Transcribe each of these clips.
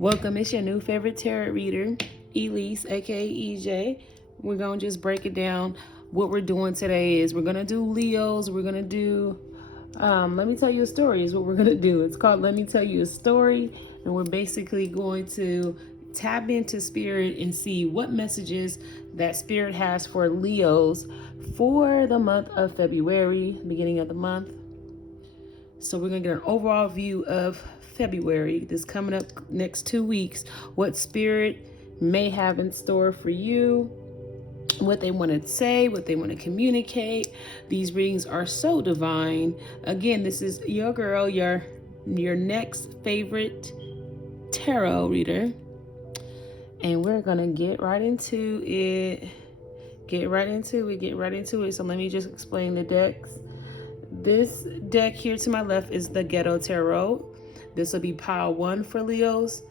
Welcome, it's your new favorite tarot reader, Elise, aka EJ. We're gonna just break it down. What we're doing today is we're gonna do Leos. We're gonna do let me tell you a story is what we're gonna do. It's called Let Me Tell You a Story, and we're basically going to tap into spirit and see what messages that spirit has for Leos for the month of February, beginning of the month. So we're gonna get an overall view of February, this coming up next 2 weeks, what spirit may have in store for you, what they want to say, what they want to communicate. These readings are so divine. Again, this is your girl, your next favorite tarot reader, and we're gonna get right into it. So let me just explain the decks. This deck here to my left is the Ghetto Tarot. This will be pile 1 for Leos.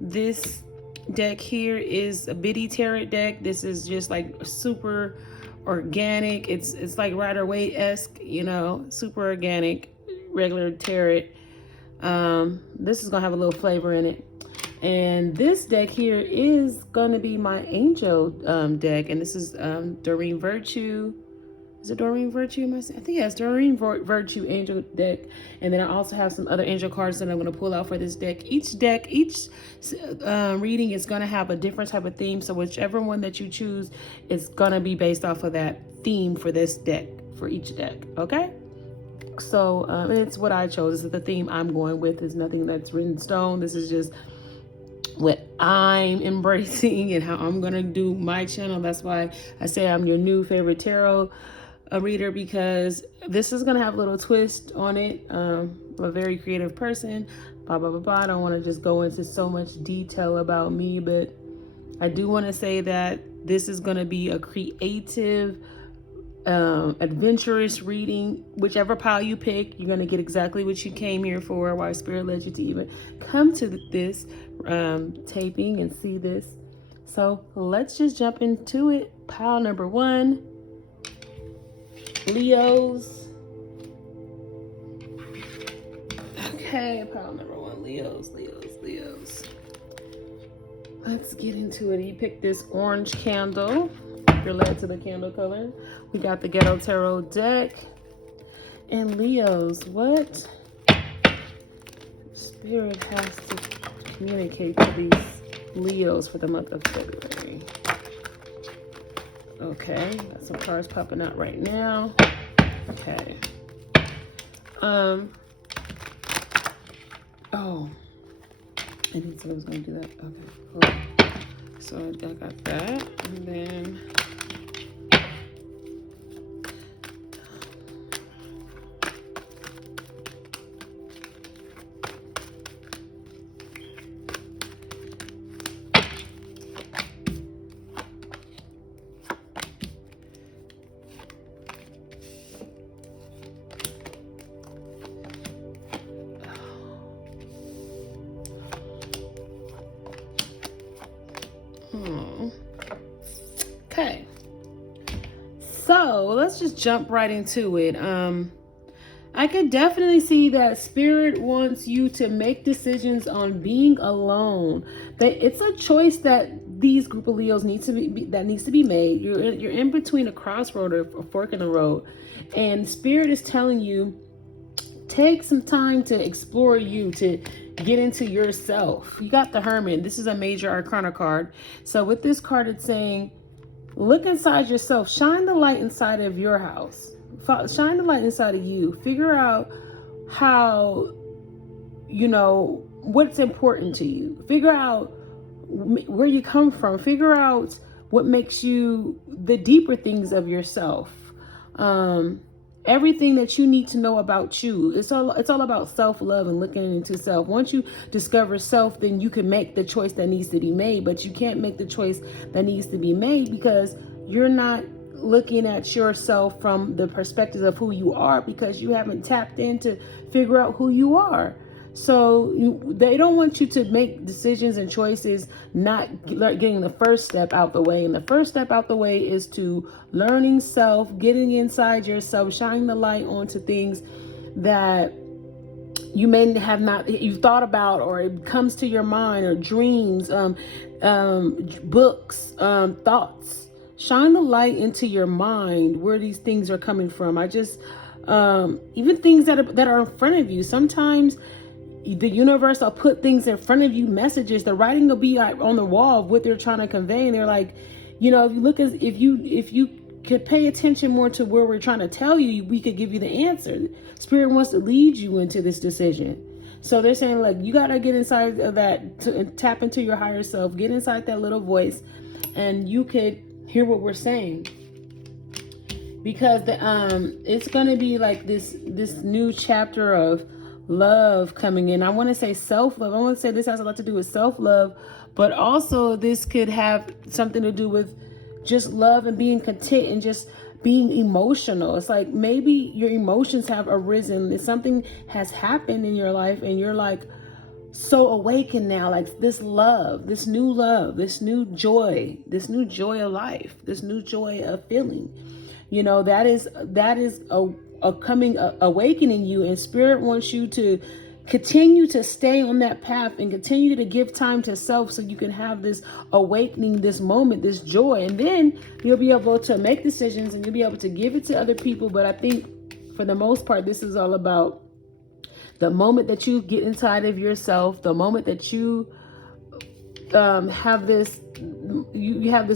This deck here is a Biddy tarot deck. This is just like super organic. It's like Rider-Waite-esque, you know, super organic, regular tarot. This is gonna have a little flavor in it. And this deck here is gonna be my angel deck, and this is Doreen Virtue. Is it Doreen Virtue? I think yes, Doreen Virtue angel deck. And then I also have some other angel cards that I'm going to pull out for this deck. Each reading is going to have a different type of theme. So whichever one that you choose is going to be based off of that theme for this deck, for each deck. Okay? So it's what I chose. This is the theme I'm going with. There's nothing that's written in stone. This is just what I'm embracing and how I'm going to do my channel. That's why I say I'm your new favorite tarot reader, because this is gonna have a little twist on it. I'm a very creative person, blah blah blah blah. I don't want to just go into so much detail about me, but I do want to say that this is gonna be a creative, adventurous reading. Whichever pile you pick, you're gonna get exactly what you came here for, why spirit led you to even come to this taping and see this. So let's just jump into it. Pile number 1, Leos. Okay, pile number 1, Leos. Let's get into it. You picked this orange candle, if you're led to the candle color. We got the Ghetto Tarot deck. And Leos, what spirit has to communicate to these Leos for the month of February? Okay, got some cards popping out right now. Okay. Oh, I think someone's gonna do that. Okay, cool. So I got that, and then okay, so let's just jump right into it. I could definitely see that spirit wants you to make decisions on being alone. That it's a choice that these group of Leos needs to be made. You're in between a crossroad or a fork in the road, and spirit is telling you, take some time to explore you, to get into yourself. You got the Hermit. This is a major arcana card. So with this card, it's saying, look inside yourself. Shine the light inside of your house. Shine the light inside of you. Figure out how, what's important to you. Figure out where you come from. Figure out what makes you, the deeper things of yourself. Everything that you need to know about you. It's all about self-love and looking into self. Once you discover self, then you can make the choice that needs to be made. But you can't make the choice that needs to be made because you're not looking at yourself from the perspective of who you are, because you haven't tapped in to figure out who you are. So they don't want you to make decisions and choices not getting the first step out the way. And the first step out the way is to learning self, getting inside yourself, shining the light onto things that you may have not, you've thought about, or it comes to your mind, or dreams, books, thoughts. Shine the light into your mind where these things are coming from. I just, even things that are in front of you. Sometimes the universe will put things in front of you, messages. The writing will be on the wall of what they're trying to convey. And they're like, you know, if you look, if you could pay attention more to where we're trying to tell you, we could give you the answer. Spirit wants to lead you into this decision. So they're saying, like, you got to get inside of that, and tap into your higher self, get inside that little voice, and you could hear what we're saying. Because it's going to be like this new chapter of love coming in. I want to say self-love. I want to say this has a lot to do with self-love, but also this could have something to do with just love and being content and just being emotional. It's like maybe your emotions have arisen. If something has happened in your life and you're like so awakened now, like this love, this new joy of life, this new joy of feeling, you know, that is a coming awakening you, and Spirit wants you to continue to stay on that path and continue to give time to self so you can have this awakening, this moment, this joy. And then you'll be able to make decisions and you'll be able to give it to other people. But I think for the most part, this is all about the moment that you get inside of yourself, the moment that you have this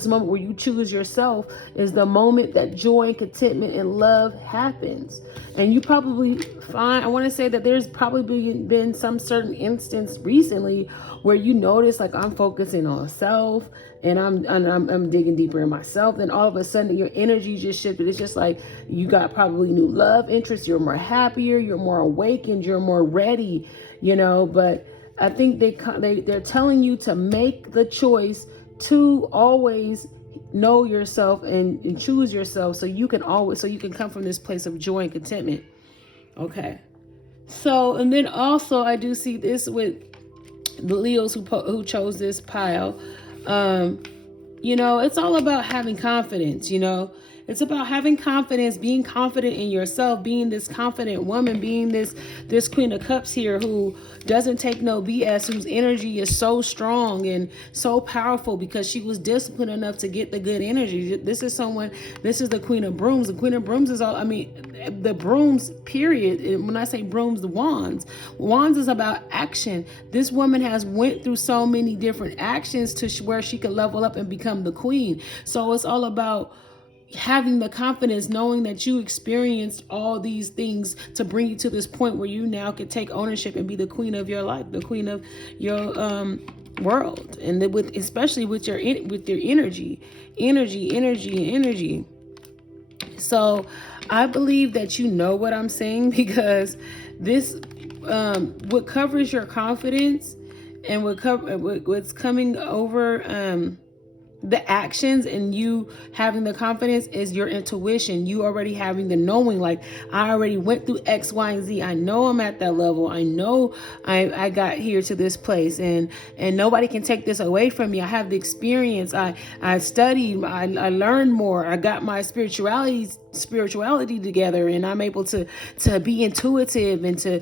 moment where you choose yourself, is the moment that joy and contentment and love happens. And you probably find, I want to say that there's probably been some certain instance recently where you notice, like, I'm focusing on self and I'm digging deeper in myself, and all of a sudden your energy just shifted. It's just like you got probably new love interests, you're more happier, you're more awakened, you're more ready, you know. But I think they're telling you to make the choice to always know yourself and choose yourself, so you can come from this place of joy and contentment. Okay. So, and then also I do see this with the Leos who chose this pile. You know, it's all about having confidence, you know. It's about having confidence, being confident in yourself, being this confident woman, being this Queen of Cups here who doesn't take no BS, whose energy is so strong and so powerful because she was disciplined enough to get the good energy. This is the Queen of Brooms. The Queen of Brooms is the brooms, period. And when I say brooms, the wands. Wands is about action. This woman has went through so many different actions to where she could level up and become the queen. So it's all about having the confidence, knowing that you experienced all these things to bring you to this point where you now can take ownership and be the queen of your life, the queen of your world, and especially with your energy. So I believe that you know what I'm saying, because this what covers your confidence and what's coming over the actions and you having the confidence is your intuition. You already having the knowing, like, I already went through X, Y, and Z. I know I'm at that level. I know I got here to this place, and nobody can take this away from me. I have the experience. I studied. I learned more. I got my spirituality together, and I'm able to be intuitive and to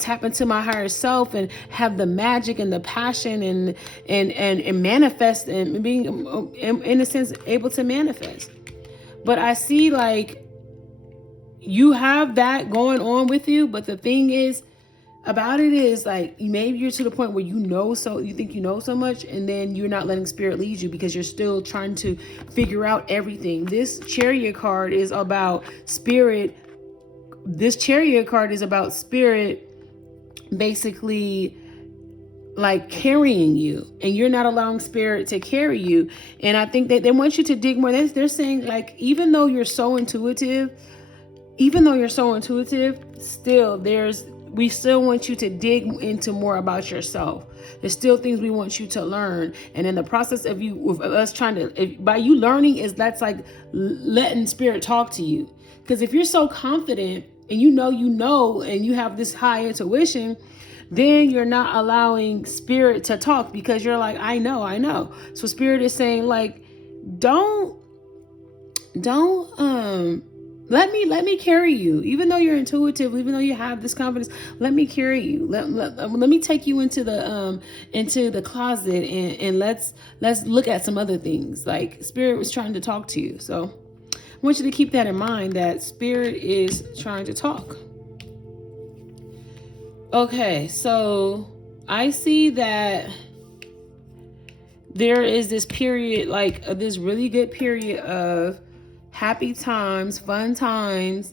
tap into my higher self and have the magic and the passion and manifest, and being in a sense able to manifest. But I see, like, you have that going on with you, but the thing is about it is, like, maybe you're to the point where you think you know so much, and then you're not letting Spirit lead you because you're still trying to figure out everything. This Chariot card is about Spirit. This Chariot card is about Spirit basically, like, carrying you, and you're not allowing Spirit to carry you. And I think that they want you to dig more. They're saying, like, even though you're so intuitive, still we still want you to dig into more about yourself. There's still things we want you to learn. And in the process of us trying to, by you learning, that's like letting Spirit talk to you. Because if you're so confident and you know, and you have this high intuition, then you're not allowing Spirit to talk, because you're like, I know. So Spirit is saying, like, don't Let me carry you. Even though you're intuitive, even though you have this confidence, let me carry you. Let me take you into the closet, and let's look at some other things. Like Spirit was trying to talk to you. So I want you to keep that in mind, that Spirit is trying to talk. Okay, so I see that there is this period, like this really good period of happy times, fun times.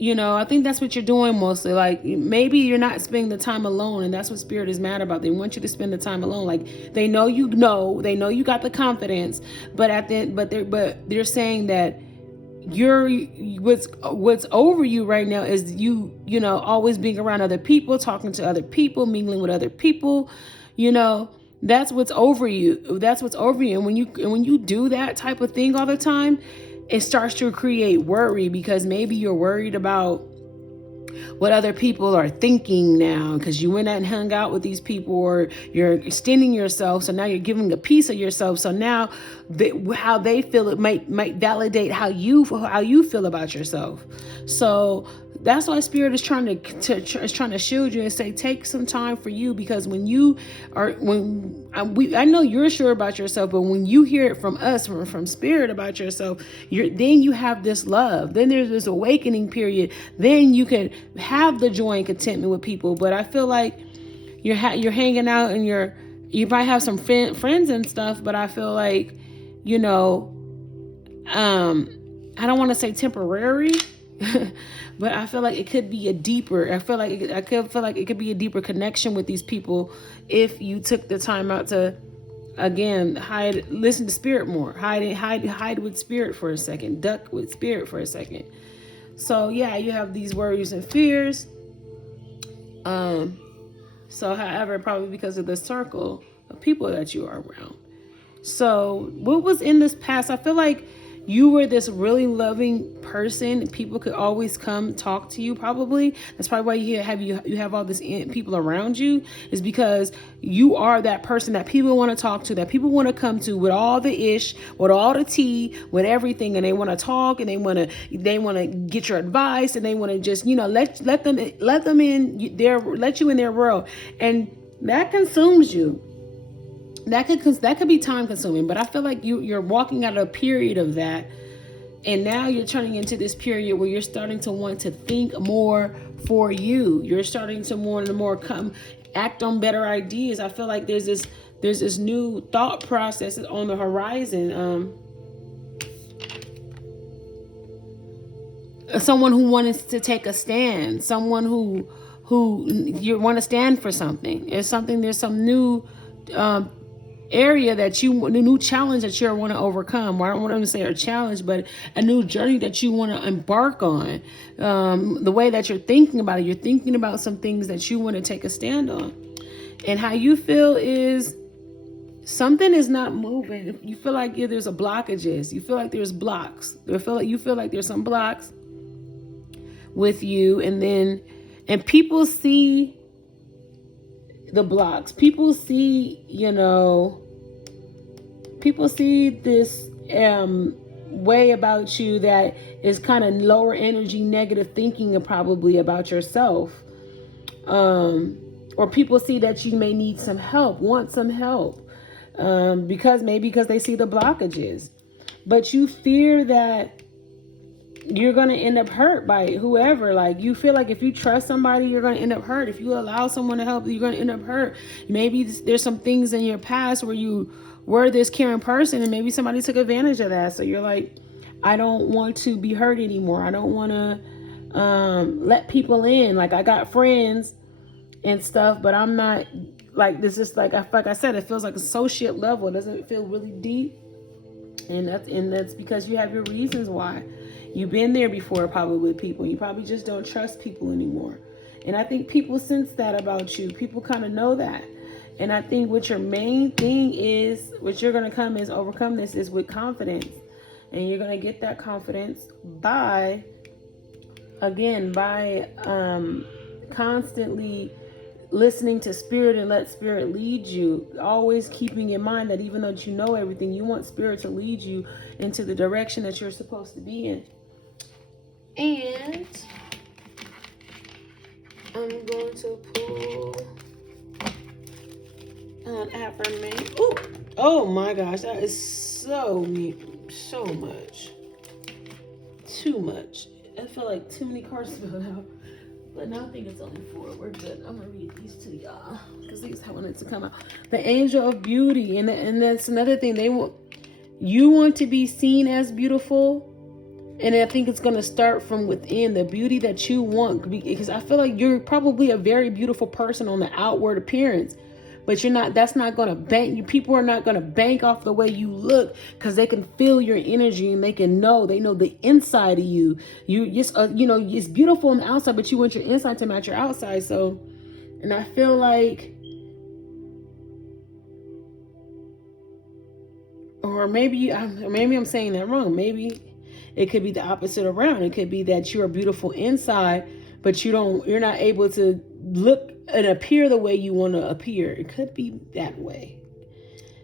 You know, I think that's what you're doing mostly. Like maybe you're not spending the time alone, and that's what Spirit is mad about. They want you to spend the time alone. Like they know you got the confidence, but they're saying that you're what's over you right now is you know, always being around other people, talking to other people, mingling with other people. You know, that's what's over you. That's what's over you. And when you do that type of thing all the time, it starts to create worry, because maybe you're worried about what other people are thinking now, because you went out and hung out with these people, or you're extending yourself, so now you're giving a piece of yourself, so now how they feel, it might validate how you feel about yourself. So that's why Spirit is trying to shield you and say, take some time for you, because I know you're sure about yourself, but when you hear it from us, from Spirit about yourself, then you have this love. Then there's this awakening period. Then you can have the joy and contentment with people. But I feel like you're hanging out, and you probably have some friends and stuff. But I feel like, you know, I don't want to say temporary. But I feel like it could be I feel like it could be a deeper connection with these people if you took the time out to, again, listen to Spirit more, hide with Spirit for a second, duck with Spirit for a second. So yeah, you have these worries and fears. So however, probably because of the circle of people that you are around. So what was in this past? I feel like you were this really loving person. People could always come talk to you. Probably that's probably why you have all this people around you, is because you are that person that people want to talk to, that people want to come to with all the ish, with all the tea, with everything, and they want to talk, and they want to get your advice, and they want to just, you know, let them in let you in their world, and that consumes you. That could be time consuming, but I feel like you're walking out of a period of that, and now you're turning into this period where you're starting to want to think more for you. You're starting to more and more act on better ideas. I feel like there's this new thought process on the horizon. Someone who wants to take a stand, someone who you want to stand for something. There's some new area that a new challenge that you want to overcome. Or I don't want to say a challenge, but a new journey that you want to embark on. The way that you're thinking about it, you're thinking about some things that you want to take a stand on. And how you feel is something is not moving. You feel like there's a blockages. You feel like there's blocks. You feel like there's some blocks with you, and people see the blocks. People see this way about you that is kind of lower energy, negative thinking probably about yourself. Or people see that you may need some help, want some help, because they see the blockages. But you fear that you're going to end up hurt by whoever. Like, you feel like if you trust somebody, you're going to end up hurt. If you allow someone to help you, you're going to end up hurt. Maybe there's some things in your past where you were this caring person, and maybe somebody took advantage of that. So you're like, I don't want to be hurt anymore. I don't want to let people in. Like, I got friends and stuff, but I'm not like this. Is like I said, it feels like associate level. It doesn't feel really deep, and that's because you have your reasons why. You've been there before, probably, with people. You probably just don't trust people anymore. And I think people sense that about you. People kind of know that. And I think what your main thing is, what you're going to overcome this is with confidence. And you're going to get that confidence by constantly listening to spirit and let spirit lead you. Always keeping in mind that even though you know everything, you want spirit to lead you into the direction that you're supposed to be in. And I'm going to pull an affirmation. Ooh. Oh my gosh, that is so much. Too much. I feel like too many cards spelled out. But now I think it's only 4. We're good. I'm going to read these to y'all because these I wanted to come out. The angel of beauty. And that's another thing. You want to be seen as beautiful. And I think it's going to start from within, the beauty that you want. Because I feel like you're probably a very beautiful person on the outward appearance. But you're not, that's not going to bank. People are not going to bank off the way you look because they can feel your energy and they know the inside of you. You just, it's beautiful on the outside, but you want your inside to match your outside. So, and I feel like, or maybe I'm saying that wrong. Maybe it could be the opposite around. It could be that you're beautiful inside, but you're not able to look and appear the way you want to appear. It could be that way.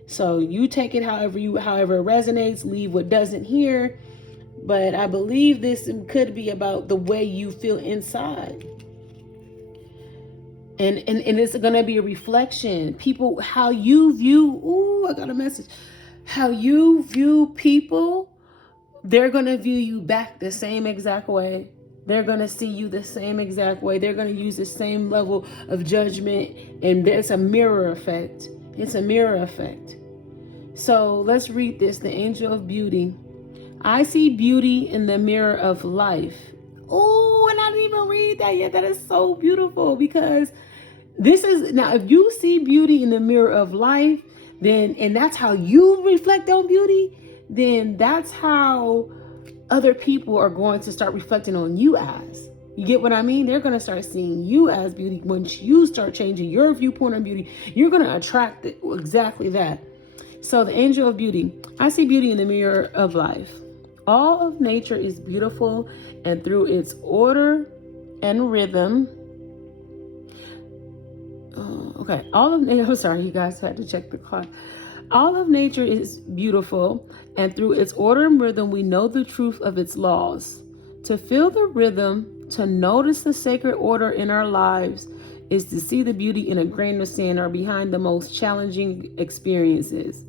So you take it however it resonates, leave what doesn't here. But I believe this could be about the way you feel inside. And it's going to be a reflection. People, how you view, I got a message. How you view people, they're going to view you back the same exact way. They're going to see you the same exact way. They're going to use the same level of judgment. And it's a mirror effect. It's a mirror effect. So let's read this. The angel of beauty. I see beauty in the mirror of life. Oh, and I didn't even read that yet. That is so beautiful because now if you see beauty in the mirror of life, then, and that's how you reflect on beauty, then that's how other people are going to start reflecting on you as. You get what I mean? They're going to start seeing you as beauty. Once you start changing your viewpoint on beauty, you're going to attract exactly that. So the angel of beauty. I see beauty in the mirror of life. All of nature is beautiful, and through its order and rhythm. I'm sorry, you guys had to check the clock. All of nature is beautiful, and through its order and rhythm, we know the truth of its laws. To feel the rhythm, to notice the sacred order in our lives, is to see the beauty in a grain of sand or behind the most challenging experiences.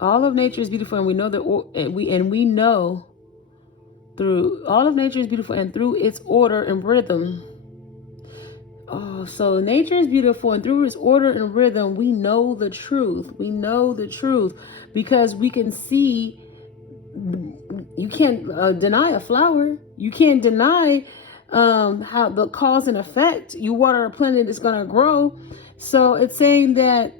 All of nature is beautiful, and we know through all of nature is beautiful, and through its order and rhythm. Oh, so nature is beautiful, and through its order and rhythm, we know the truth. We know the truth because we can see. You can't deny a flower. You can't deny how the cause and effect. You water a plant, it's going to grow. So it's saying that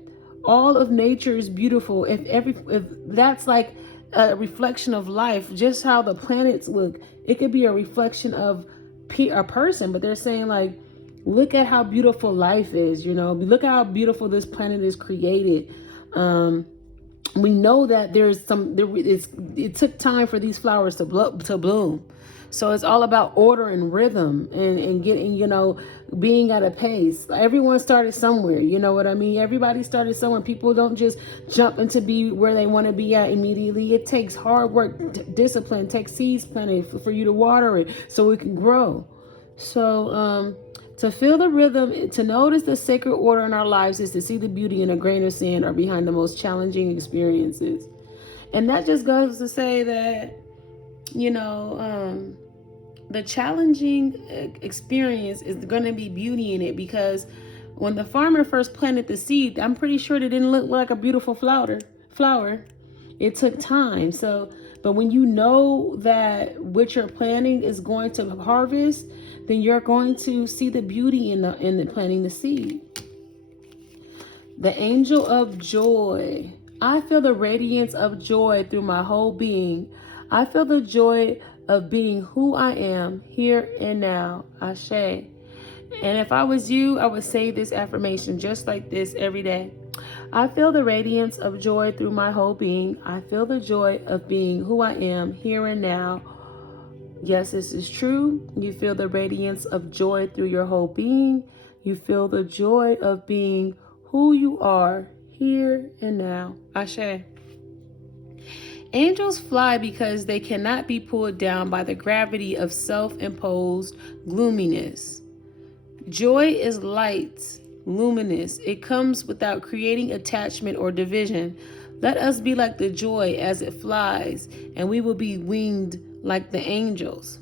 all of nature is beautiful. If that's like a reflection of life, just how the planets look, it could be a reflection of a person. But they're saying like, look at how beautiful life is, look at how beautiful this planet is created. We know that it took time for these flowers to bloom. So it's all about order and rhythm and getting, being at a pace. Everyone started somewhere, you know what I mean? Everybody started somewhere. People don't just jump into be where they want to be at immediately. It takes hard work, discipline, takes seeds planted for you to water it so it can grow. So, to feel the rhythm, to notice the sacred order in our lives is to see the beauty in a grain of sand or behind the most challenging experiences. And that just goes to say that, the challenging experience is going to be beauty in it, because when the farmer first planted the seed, I'm pretty sure it didn't look like a beautiful flower. It took time. So, but when you know that what you're planting is going to harvest, then you're going to see the beauty in the planting the seed. The angel of joy. I feel the radiance of joy through my whole being. I feel the joy of being who I am here and now. Ashe. And if I was you, I would say this affirmation just like this every day. I feel the radiance of joy through my whole being. I feel the joy of being who I am here and now. Yes, this is true. You feel the radiance of joy through your whole being. You feel the joy of being who you are here and now. Ashe. Angels fly because they cannot be pulled down by the gravity of self-imposed gloominess. Joy is light, luminous. It comes without creating attachment or division. Let us be like the joy as it flies, and we will be winged like the angels.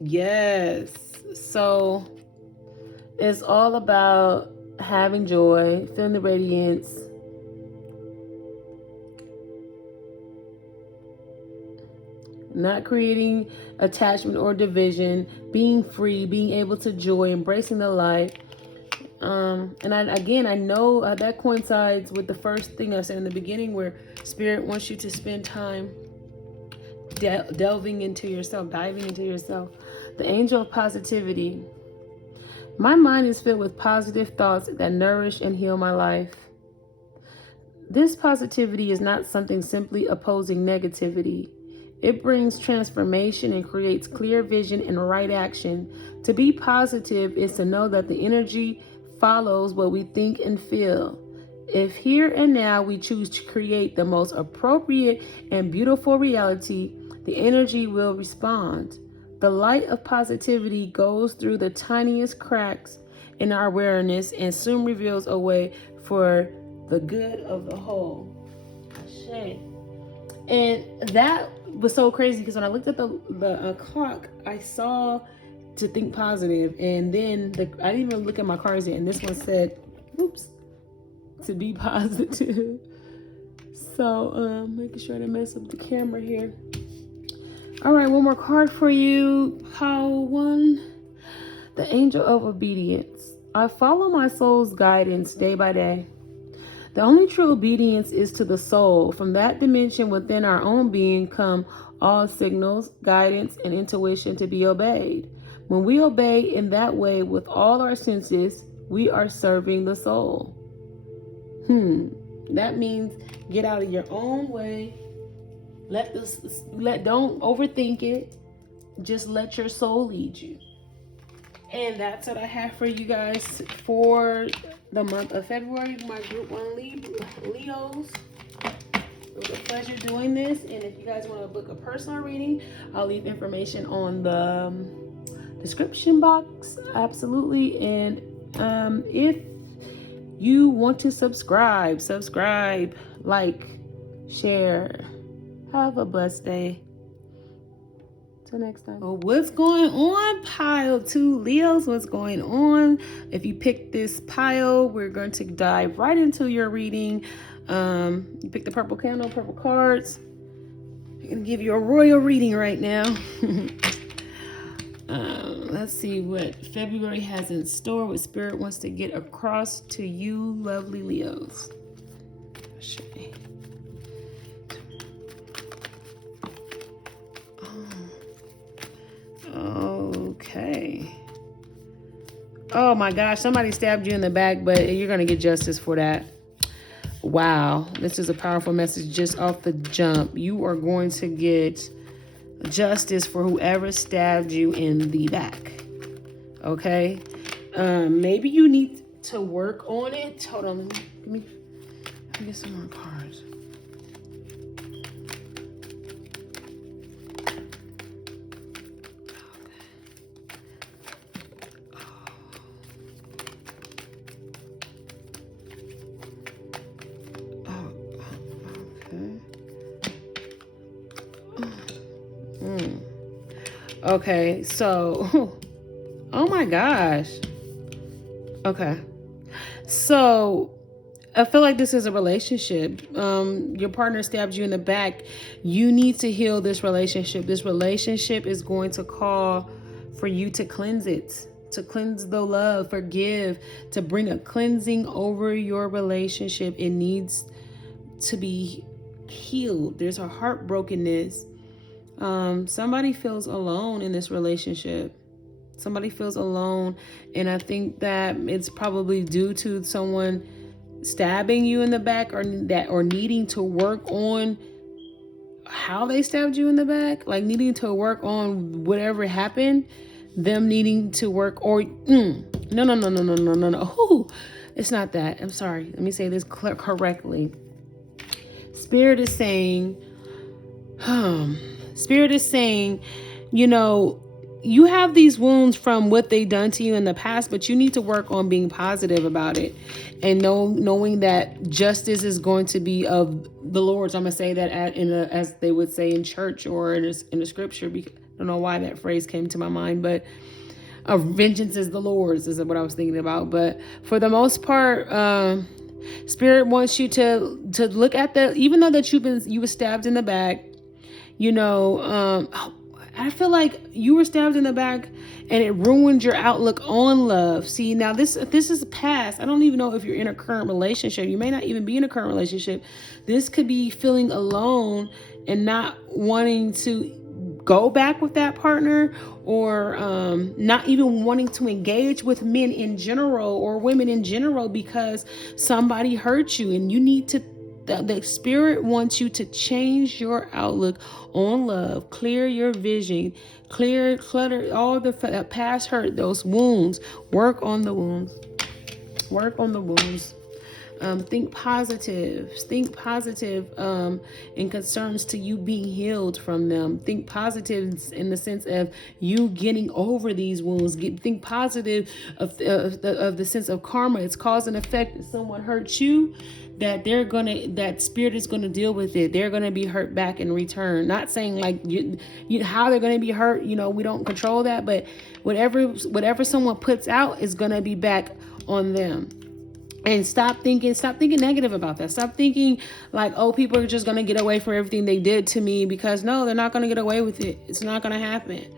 Yes. So it's all about having joy, feeling the radiance. Not creating attachment or division, being free, being able to joy, embracing the light. And I know that coincides with the first thing I said in the beginning, where Spirit wants you to spend time delving into yourself, diving into yourself. The angel of positivity. My mind is filled with positive thoughts that nourish and heal my life. This positivity is not something simply opposing negativity. It brings transformation and creates clear vision and right action. To be positive is to know that the energy follows what we think and feel. If here and now we choose to create the most appropriate and beautiful reality, the energy will respond. The light of positivity goes through the tiniest cracks in our awareness and soon reveals a way for the good of the whole. Ashe. And that was so crazy because when I looked at the clock, I saw to think positive, and then I didn't even look at my cards yet, and this one said, "Oops," to be positive. So making sure I didn't mess up the camera here. All right, one more card for you. Pile 1, the angel of obedience. I follow my soul's guidance day by day. The only true obedience is to the soul. From that dimension within our own being come all signals, guidance, and intuition to be obeyed. When we obey in that way with all our senses, we are serving the soul. That means get out of your own way. Don't overthink it. Just let your soul lead you. And that's what I have for you guys for the month of February, my Group 1 Leos. It was a pleasure doing this. And if you guys want to book a personal reading, I'll leave information on the description box. Absolutely. And if you want to subscribe, like, share. Have a blessed day. Till next time. Well, what's going on, pile 2 Leos? What's going on? If you picked this pile, we're going to dive right into your reading. You picked the purple candle, purple cards. I'm going to give you a royal reading right now. Let's see what February has in store, what Spirit wants to get across to you, lovely Leos. Okay. Oh my gosh, somebody stabbed you in the back, but you're going to get justice for that. Wow, this is a powerful message just off the jump. You are going to get justice for whoever stabbed you in the back. Okay? Maybe you need to work on it. Hold on, let me get some more cards. Okay, so, oh my gosh. Okay, so I feel like this is a relationship. Your partner stabbed you in the back. You need to heal this relationship. This relationship is going to call for you to cleanse it, to cleanse the love, forgive, to bring a cleansing over your relationship. It needs to be healed. There's a heartbrokenness. Somebody feels alone in this relationship. Somebody feels alone, and I think that it's probably due to someone stabbing you in the back, or needing to work on how they stabbed you in the back, like needing to work on whatever happened, them needing to work, or no. Ooh, it's not that. I'm sorry. Let me say this correctly. Spirit is saying, Spirit is saying, you know, you have these wounds from what they done to you in the past, but you need to work on being positive about it, and knowing that justice is going to be of the Lord's. I'm gonna say that as they would say in church or in the scripture. Because I don't know why that phrase came to my mind, but vengeance is the Lord's is what I was thinking about. But for the most part, Spirit wants you to look at even though that you were stabbed in the back, you know, I feel like you were stabbed in the back and it ruined your outlook on love. See, now this is past. I don't even know if you're in a current relationship. You may not even be in a current relationship. This could be feeling alone and not wanting to go back with that partner, or not even wanting to engage with men in general or women in general because somebody hurt you, and you need to. The Spirit wants you to change your outlook on love, clear your vision, clutter all the past hurt, those wounds. Work on the wounds. Think positive in concerns to you being healed from them. Think positive in the sense of you getting over these wounds. Think positive of the sense of karma. It's cause and effect. If someone hurts you, that Spirit is gonna deal with it. They're gonna be hurt back in return. Not saying like how they're gonna be hurt. You know, we don't control that, but whatever someone puts out is gonna be back on them. And stop thinking negative about that. Stop thinking like, oh, people are just going to get away from everything they did to me, because no, they're not going to get away with it. It's not going to happen.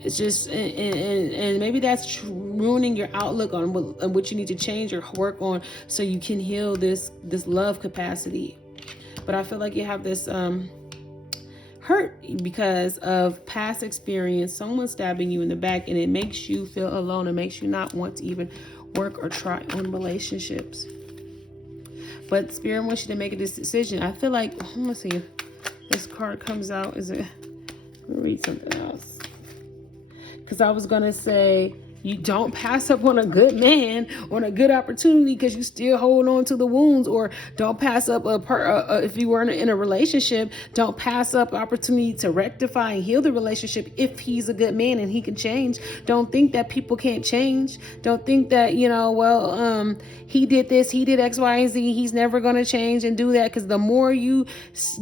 It's just, and maybe that's ruining your outlook on what you need to change or work on so you can heal this love capacity. But I feel like you have this hurt because of past experience, someone stabbing you in the back, and it makes you feel alone. It makes you not want to even work or try on relationships. But Spirit wants you to make this decision. I feel like, let's see if this card comes out. Let me read something else. Because I was going to say, you don't pass up on a good man, on a good opportunity, because you still hold on to the wounds. Or don't pass up if you were in a relationship, don't pass up opportunity to rectify and heal the relationship if he's a good man and he can change. Don't think that people can't change. Don't think that, he did this, he did X, Y, and Z, he's never going to change and do that. Because the more you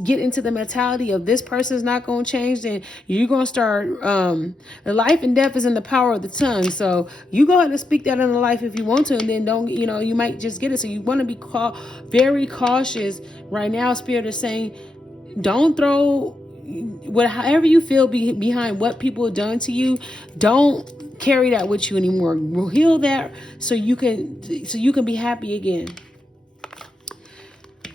get into the mentality of this person's not going to change, then you're going to start, the life and death is in the power of the tongue. So you go ahead and speak that in the life if you want to, and then don't, you might just get it. So you want to be very cautious right now. Spirit is saying, don't throw however you feel behind what people have done to you. Don't carry that with you anymore. We'll heal that so you can be happy again.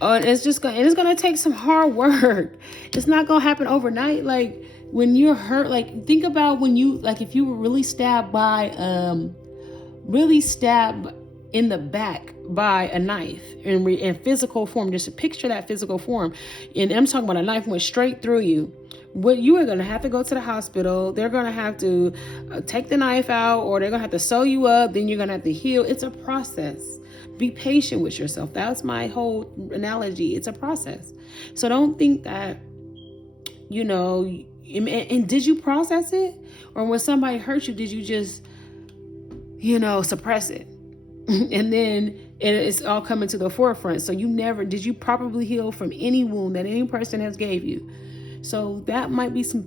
And it's gonna take some hard work. It's not gonna happen overnight. Like, when you're hurt, like, think about when you, like, if you were really stabbed in the back by a knife in physical form. Just picture that physical form. And I'm talking about a knife went straight through you. What you are going to have to go to the hospital. They're going to have to take the knife out, or they're going to have to sew you up. Then you're going to have to heal. It's a process. Be patient with yourself. That's my whole analogy. It's a process. So don't think that, and did you process it? Or when somebody hurt you, did you just, suppress it? And then it's all coming to the forefront. So did you properly heal from any wound that any person has gave you? So that might be some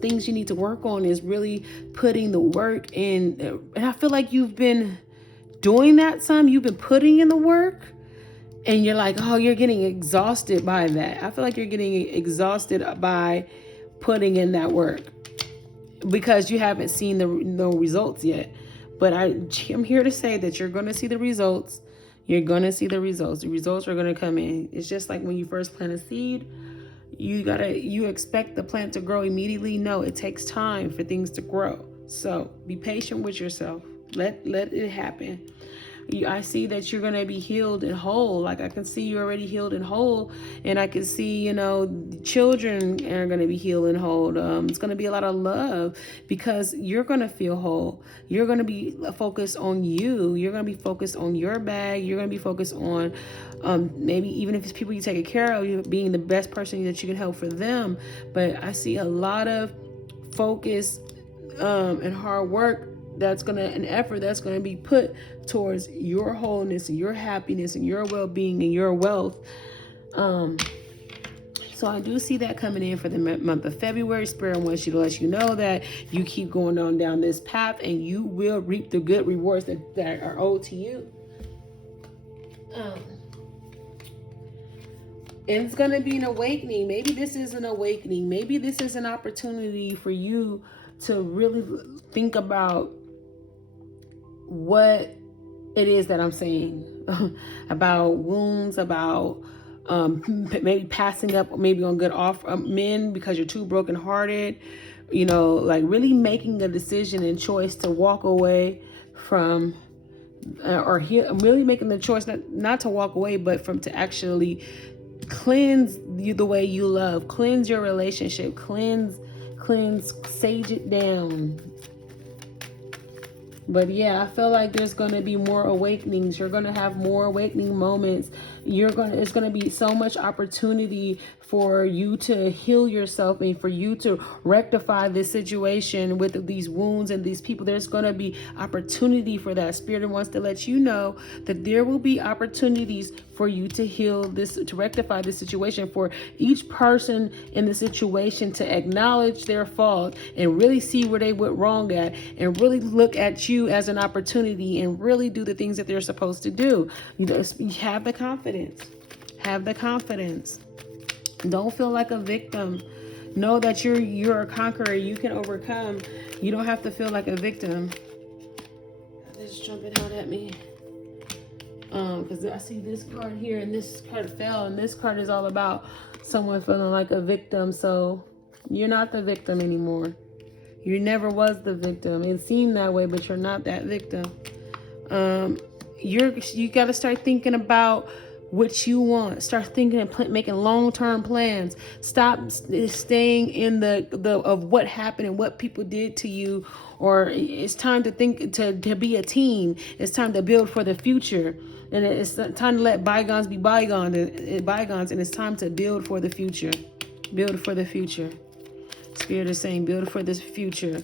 things you need to work on, is really putting the work in. And I feel like you've been doing that some. You've been putting in the work, and you're like, oh, you're getting exhausted by that. I feel like you're getting exhausted by putting in that work because you haven't seen the results yet. But I'm here to say that you're going to see the results. You're going to see the results. The results are going to come in. It's just like when you first plant a seed. You expect the plant to grow immediately. No, it takes time for things to grow. So be patient with yourself. Let it happen. I see that you're going to be healed and whole. Like I can see you already healed and whole. And I can see, children are going to be healed and whole. It's going to be a lot of love because you're going to feel whole. You're going to be focused on you. You're going to be focused on your bag. You're going to be focused on maybe even if it's people you take care of, you being the best person that you can help for them. But I see a lot of focus and hard work and effort that's gonna be put towards your wholeness and your happiness and your well-being and your wealth. So I do see that coming in for the month of February. Spirit wants you to let you know that you keep going on down this path and you will reap the good rewards that are owed to you. And it's going to be an awakening. Maybe this is an awakening. Maybe this is an opportunity for you to really think about what it is that I'm saying about wounds, about maybe passing up maybe on good men because you're too brokenhearted, like really making a decision and choice to walk away from really making the choice not to walk away, but to actually cleanse you the way you love, cleanse your relationship, cleanse, sage it down. But yeah, I feel like there's going to be more awakenings. You're going to have more awakening moments. It's going to be so much opportunity for you to heal yourself and for you to rectify this situation with these wounds and these people. There's going to be opportunity for that. Spirit wants to let you know that there will be opportunities for you to heal this, to rectify this situation, for each person in the situation to acknowledge their fault and really see where they went wrong at and really look at you as an opportunity and really do the things that they're supposed to do. Have the confidence. Have the confidence. Don't feel like a victim. Know that you're a conqueror. You can overcome. You don't have to feel like a victim. This is jumping out at me. Because I see this card here and this card fell, and this card is all about someone feeling like a victim. So you're not the victim anymore. You never was the victim. It seemed that way, but you're not that victim. You got to start thinking about what you want. Start thinking and making long-term plans. Stop staying in the of what happened and what people did to you. Or it's time to think to be a team. It's time to build for the future. And it's time to let bygones be bygones, and it's time to build for the future. Build for the future. Spirit is saying, build for this future.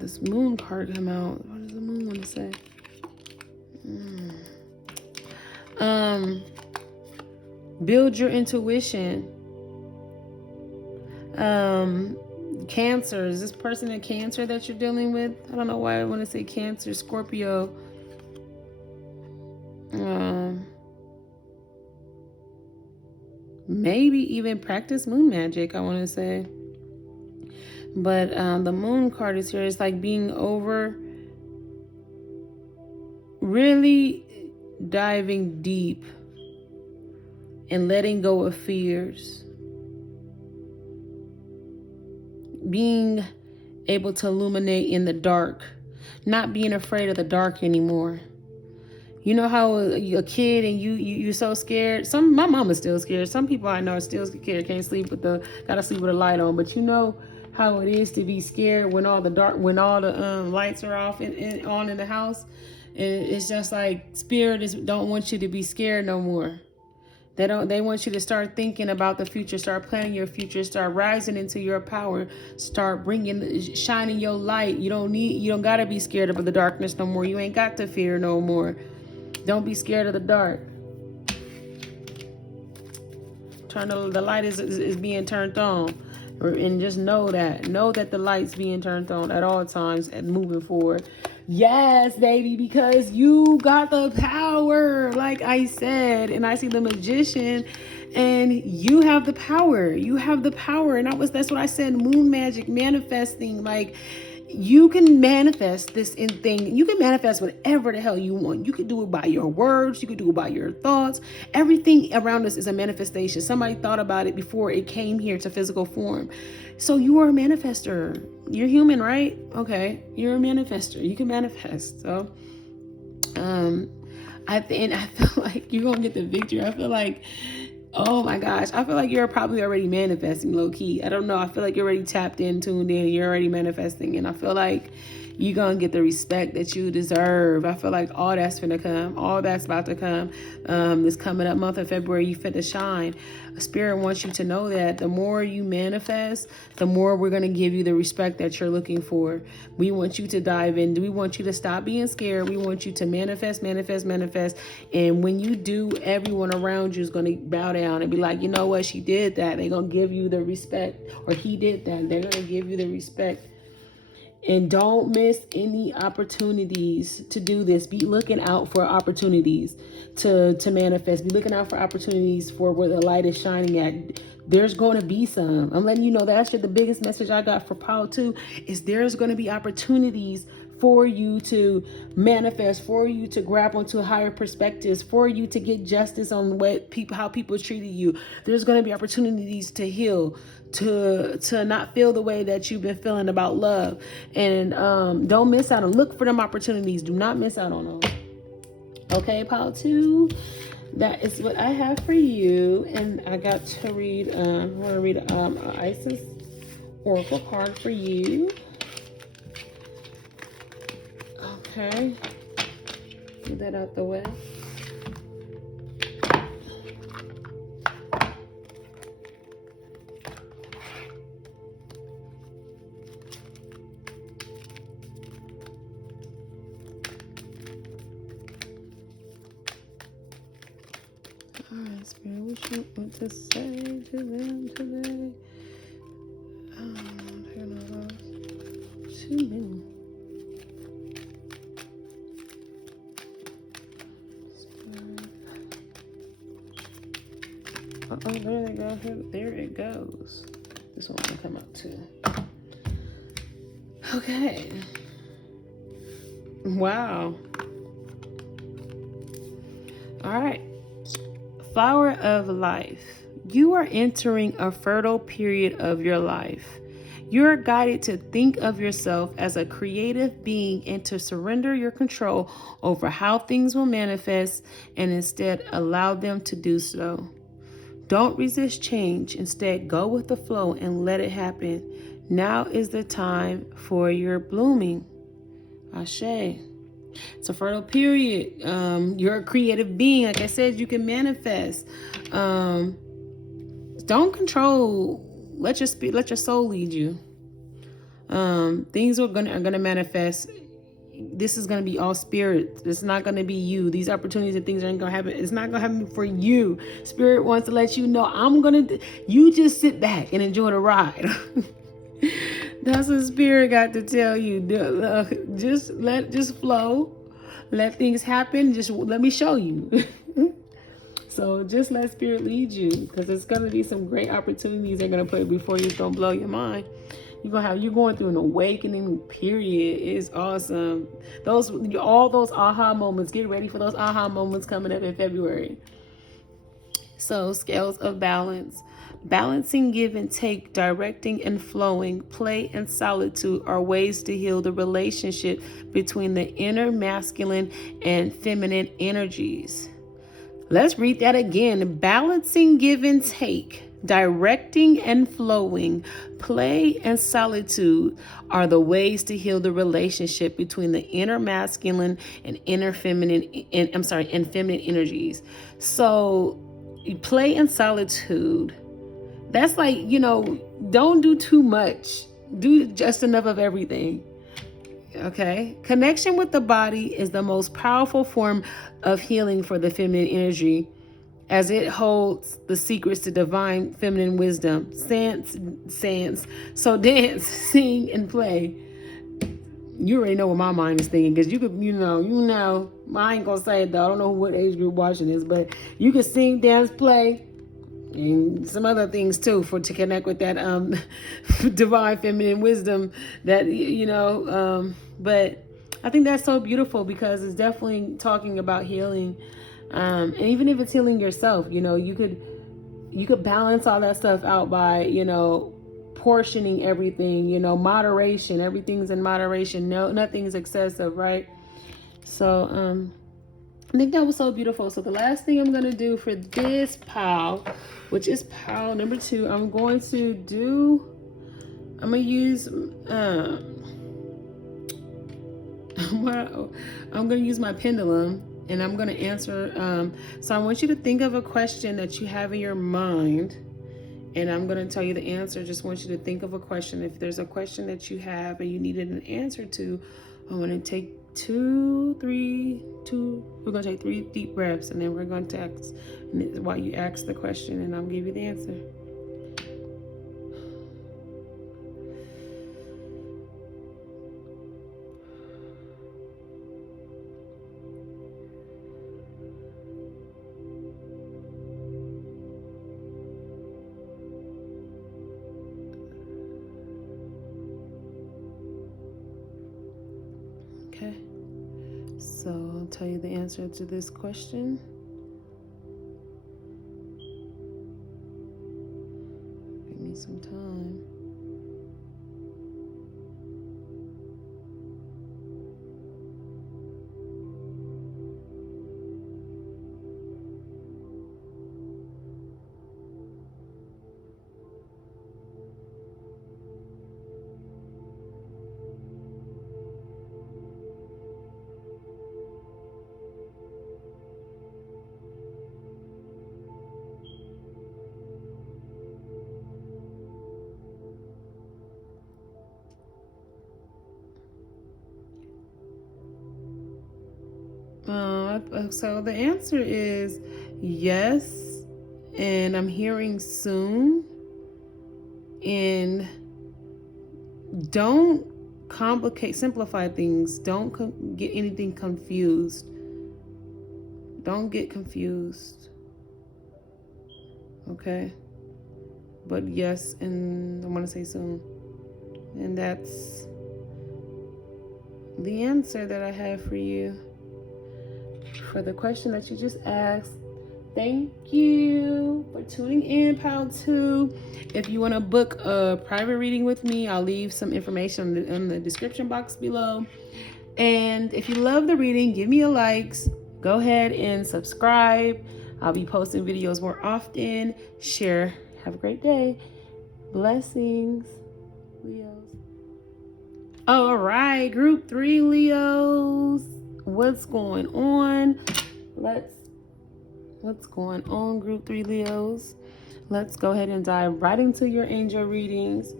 This moon card come out. What does the moon want to say? Build your intuition. Cancer. Is this person a Cancer that you're dealing with? I don't know why I want to say Cancer. Scorpio. Maybe even practice moon magic, I want to say. But the moon card is here. It's like being really diving deep and letting go of fears. Being able to illuminate in the dark. Not being afraid of the dark anymore. You know how a kid and you're so scared. My mom is still scared. Some people I know are still scared. Can't sleep gotta sleep with a light on. But you know how it is to be scared when all the lights are off and on in the house. And it's just like Spirit don't want you to be scared no more. They want you to start thinking about the future, start planning your future, start rising into your power, start shining your light. You don't gotta be scared of the darkness no more. You ain't got to fear no more. Don't be scared of the dark. The light is being turned on. And just know that the light's being turned on at all times and moving forward. Yes, baby, because you got the power, like I said. And I see the Magician, and you have the power. You have the power. And that's what I said, moon magic, manifesting. Like, You can manifest this in thing. You can manifest whatever the hell you want. You can do it by your words. You can do it by your thoughts. Everything around us is a manifestation. Somebody thought about it before it came here to physical form. So you are a manifester. You're human, right? Okay. You're a manifester. You can manifest. So, I feel like you're going to get the victory. I feel like, oh my gosh, I feel like you're probably already manifesting low key. I don't know. I feel like you're already tapped in, tuned in, and you're already manifesting. And I feel like you're going to get the respect that you deserve. I feel like all that's finna come. All that's about to come. This coming up month of February, you finna shine. Spirit wants you to know that the more you manifest, the more we're going to give you the respect that you're looking for. We want you to dive in. We want you to stop being scared. We want you to manifest, manifest, manifest. And when you do, everyone around you is going to bow down and be like, you know what? She did that. They're going to give you the respect. Or he did that. They're going to give you the respect. And don't miss any opportunities to do this. Be looking out for opportunities to manifest. Be looking out for opportunities for where the light is shining at. There's going to be some. I'm letting you know that's the biggest message I got for Power 2 is there's going to be opportunities for you to manifest, for you to grab onto higher perspectives, for you to get justice on how people treated you. There's going to be opportunities to heal, to not feel the way that you've been feeling about love. And don't miss out on, look for them opportunities. Do not miss out on them. Okay, Power 2, that is what I have for you. And I got to read, I'm going to read an Isis Oracle card for you. Okay, get that out the way. All right, Spirit, what you want to say to them today? Too many. Oh, there they go. There it goes. This one will come up too. Okay. Wow. All right. Flower of life. You are entering a fertile period of your life. You are guided to think of yourself as a creative being and to surrender your control over how things will manifest and instead allow them to do so. Don't resist change. Instead, go with the flow and let it happen. Now is the time for your blooming. Ashe. It's a fertile period. You're a creative being. Like I said, you can manifest. Don't control. Let your soul lead you. Things are gonna manifest. This is going to be all spirit. It's not going to be you. These opportunities and things aren't going to happen. It's not going to happen for you. Spirit wants to let you know, you just sit back and enjoy the ride. That's what Spirit got to tell you. Just flow. Let things happen. Just let me show you. So just let Spirit lead you, because there's going to be some great opportunities they're going to put before you. It's going to blow your mind. You're going through an awakening period. It's awesome. All those aha moments. Get ready for those aha moments coming up in February. So, scales of balance. Balancing give and take, directing and flowing, play and solitude are ways to heal the relationship between the inner masculine and feminine energies. Let's read that again. Balancing give and take, directing and flowing, play and solitude are the ways to heal the relationship between the inner masculine and inner feminine, and feminine energies. So play and solitude, that's like, don't do too much. Do just enough of everything. Okay. Connection with the body is the most powerful form of healing for the feminine energy, as it holds the secrets to divine feminine wisdom. So dance, sing, and play. You already know what my mind is thinking, because you could, I ain't gonna say it though. I don't know what age group watching this, but you can sing, dance, play. and some other things too to connect with that divine feminine wisdom that but I think that's so beautiful because it's definitely talking about healing, and even if it's healing yourself, you could balance all that stuff out by portioning everything, moderation. Everything's in moderation. No, nothing's excessive, right? So I think that was so beautiful. So the last thing I'm going to do for this pile, which is pile number 2, I'm going to use I'm going to use my pendulum, and I'm going to answer. So I want you to think of a question that you have in your mind, and I'm going to tell you the answer. Just want you to think of a question. If there's a question that you have and you needed an answer to, I want to take we're going to take 3 deep breaths, and then we're going to ask while you ask the question, and I'll give you the answer. Okay, so I'll tell you the answer to this question. Give me some time. So the answer is yes, and I'm hearing soon. And don't simplify things. Don't get anything confused. Don't get confused. Okay? But yes, and I want to say soon. And that's the answer that I have for you for the question that you just asked. Thank you for tuning in, Pile 2. If you want to book a private reading with me, I'll leave some information in the description box below. And if you love the reading, give me a likes. Go ahead and subscribe. I'll be posting videos more often. Share. Have a great day. Blessings, Leos. All right, group 3 Leos. What's going on? What's going on, group 3 Leos? Let's go ahead and dive right into your angel readings.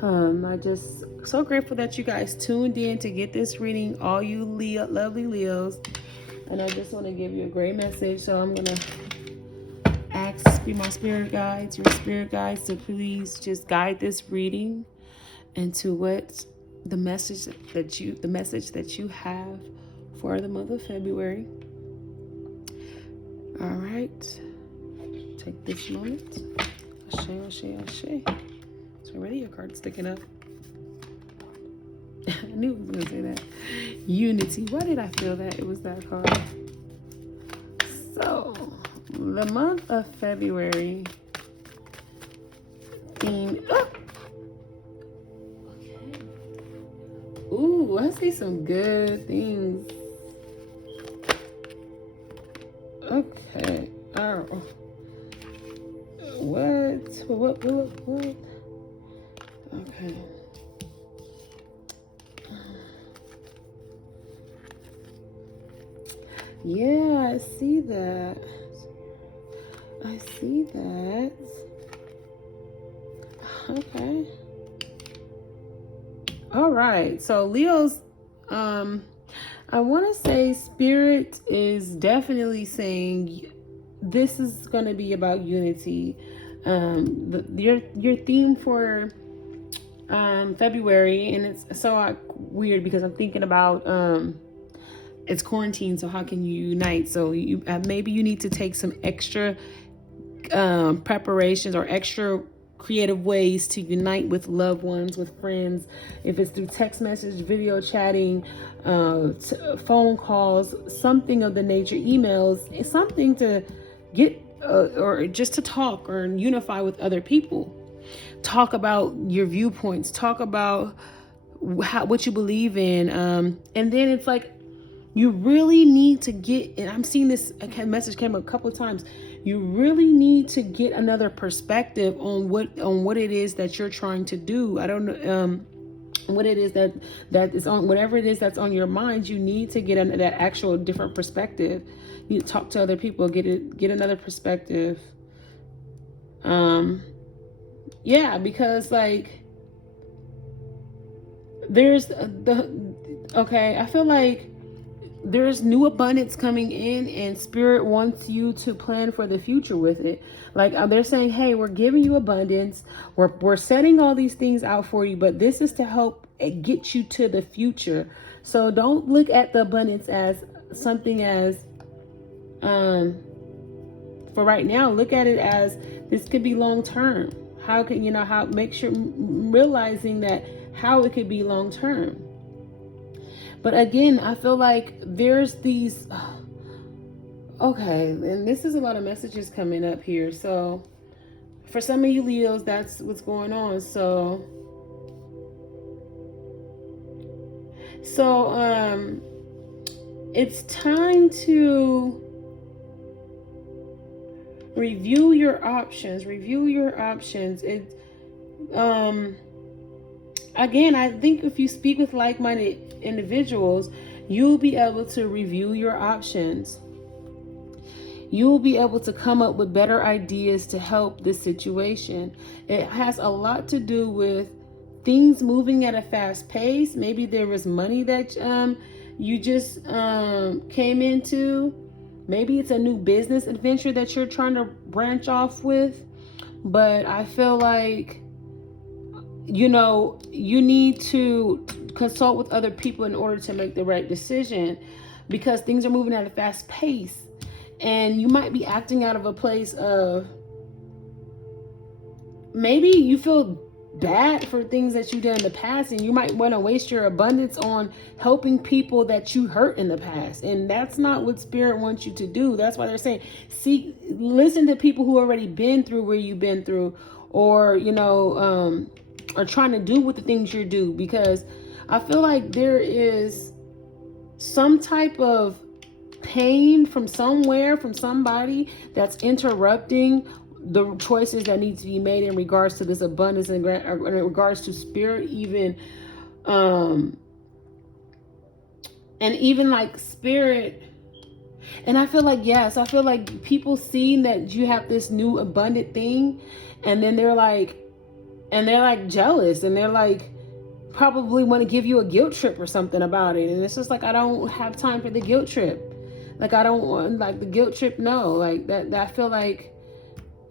I'm just so grateful that you guys tuned in to get this reading, all you lovely Leos. And I just want to give you a great message. So I'm going to ask my spirit guides, your spirit guides, to please just guide this reading into what the message that you have for the month of February. All right, take this moment. Ashe. It's already a card sticking up. I knew it was going to say that. Unity. Why did I feel that it was that card? So, the month of February theme. Oh! Okay. Ooh, I see some good things. Okay. Oh. What? Okay. Yeah, I see that. Okay. All right. So Leo's, I want to say Spirit is definitely saying this is going to be about unity. Your theme for February, and it's so weird because I'm thinking about it's quarantine, so how can you unite? So maybe you need to take some extra preparations or extra creative ways to unite with loved ones, with friends, if it's through text message, video chatting, phone calls, something of the nature, emails, it's something to get or just to talk or unify with other people. Talk about your viewpoints, talk about what you believe in, and then it's like you really need to get, and I'm seeing this message came up a couple of times, you really need to get another perspective on what it is that you're trying to do. I don't know what it is that is on, whatever it is that's on your mind. You need to get that actual different perspective. You talk to other people, get another perspective. Yeah, because like there's I feel like there's new abundance coming in, and spirit wants you to plan for the future with it. Like they're saying, hey, we're giving you abundance, we're setting all these things out for you, but this is to help get you to the future. So don't look at the abundance as something as for right now. Look at it as this could be long term. How can how make sure realizing that how it could be long term. But again, I feel like there's these, okay, and this is a lot of messages coming up here. So for some of you Leos, that's what's going on. So it's time to review your options. Again, I think if you speak with like-minded individuals, you'll be able to review your options. You'll be able to come up with better ideas to help this situation. It has a lot to do with things moving at a fast pace. Maybe there was money that you just came into. Maybe it's a new business adventure that you're trying to branch off with. But I feel like you need to consult with other people in order to make the right decision, because things are moving at a fast pace, and you might be acting out of a place of maybe you feel bad for things that you've done in the past, and you might want to waste your abundance on helping people that you hurt in the past, and that's not what spirit wants you to do. That's why they're saying listen to people who already been through where you've been through, or are trying to do with the things you do, because I feel like there is some type of pain from somewhere, from somebody that's interrupting the choices that need to be made in regards to this abundance and in regards to spirit, even and even like spirit. And I feel like people seeing that you have this new abundant thing, and then they're like jealous, and they're like probably want to give you a guilt trip or something about it. And it's just like, I don't have time for the guilt trip. Like, I don't want like the guilt trip. No, like that I feel like,